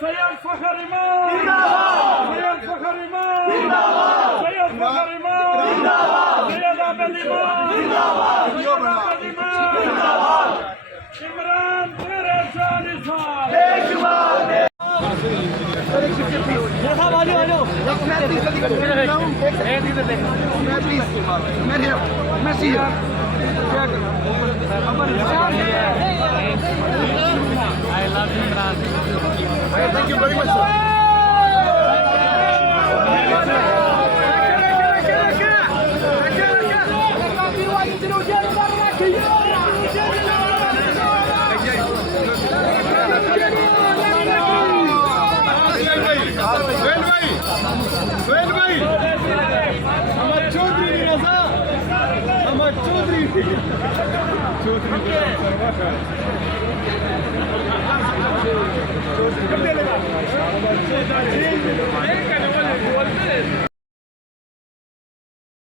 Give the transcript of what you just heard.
سيد فخر إمام سيد فخر إمام سيد فخر إمام سيد عبد الإمام إمران غير ثاني صار I love Imran. Thank you very much, sir. Chaudhary